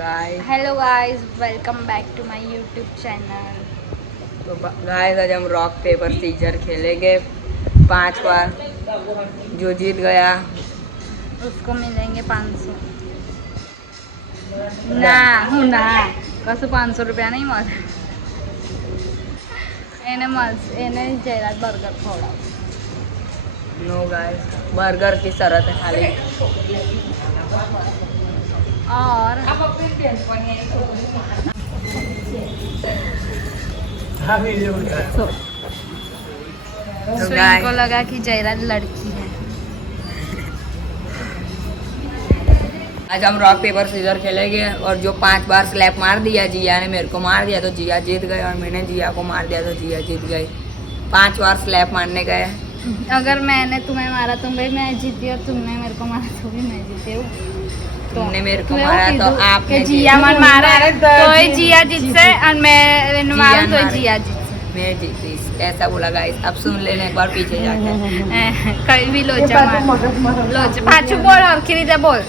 Hello guys, welcome back to my YouTube channel. तो guys आज हम रॉक पेपर सीजर खेलेंगे 5 बार। जो जीत गया उसको मिलेंगे 500 ना ना कसु 500 रुपया नहीं મળે એને જયરાજ બર્ગર ખવડાવ। नो गाइस, बर्गर की शरत है खाली। और तो इनको लगा कि जयराज लड़की है। आज हम रॉक पेपर सीजर खेलेंगे और जो 5 बार स्लैप मार दिया, जिया ने मेरे को मार दिया तो जिया जीत गए, और मैंने जिया को मार दिया तो जिया जीत गई। 5 बार स्लैप मारने गए। अगर मैंने तुम्हें मारा तो भाई मैं जीती, और तुमने मेरे को मारा तो भी मैं जीती हूँ। तुमने मेरे को मारा तो आपने जिया मन मारा तो जिया जीत से, और मैं मारा तो जिया जीत से। मैं जीती, ऐसा बोला गाइस। अब सुन लेने एक बार पीछे जाके। कहीं भी लोचा मार लोचा पाछू बोल और खरीदे बोल।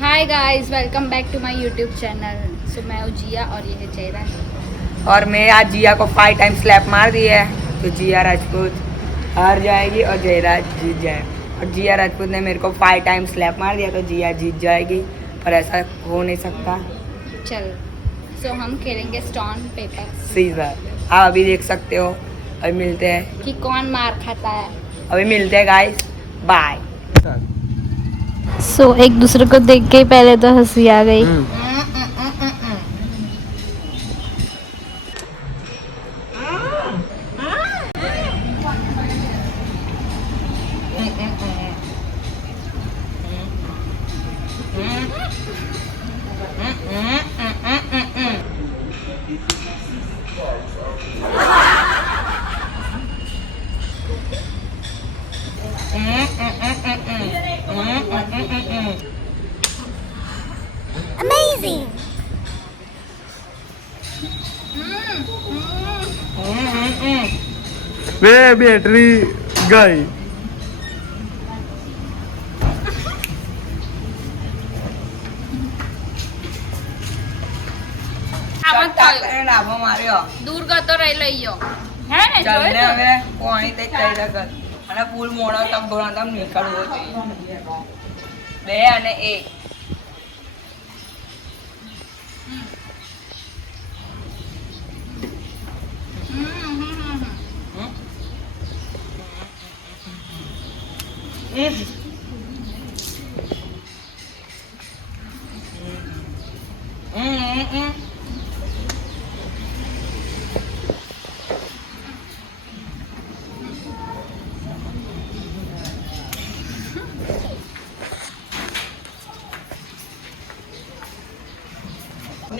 Hi guys, welcome back to my YouTube channel. So मैं हूँ जिया और ये है जयराज। और मैं आज जिया को 5 टाइम स्लैप मार दिया है तो जिया राजपूत हार जाएगी और जयराज जीत जाए। और जिया राजपूत ने मेरे को 5 टाइम स्लैप मार दिया तो जिया जीत जाएगी, पर ऐसा हो नहीं सकता। चल सो हम खेलेंगे स्टोन पेपर सीजर। आप अभी देख सकते हो। अभी मिलते हैं, कि कौन मार खाता है। अभी मिलते हैं गाइस, बाय। सो एक दूसरे को देख के पहले तो हंसी आ गई। Amazing. वे बैटरी गई। ડાબો માર્યો દૂર ગતો રહી લઈયો હે ને ચાલને જોયું હવે પાણી તે કઈ રકત અને ફૂલ મોડો તમ ધોરણ તમ નીકળવો જોઈએ 2 અને 1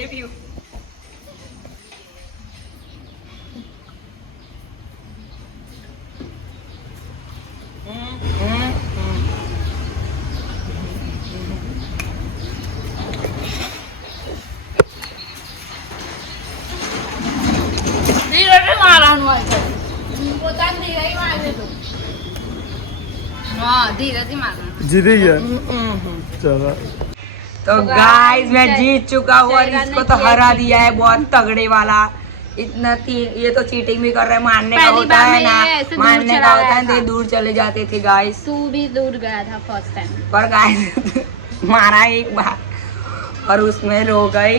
Review. ધીરે મારવાનું હોય છે પોતાને ધીરે મારે તો हाँ धीरे से मारना। जीती गया। चलो तो गाइस मैं जीत चुका हूँ और इसको तो हरा दिया है बहुत तगड़े वाला। इतना ये तो चीटिंग भी कर रहा है। मारने का होता है ना, मारने का होता है तो दूर चले जाते थे गाइस। तू भी दूर गया था फर्स्ट टाइम पर गाइस मारा एक बार और उसमें रो गई।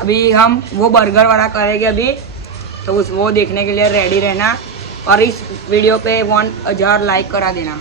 अभी हम वो बर्गर वाला करेंगे अभी, तो वो देखने के लिए रेडी रहना और इस वीडियो पे 1000 लाइक करा देना।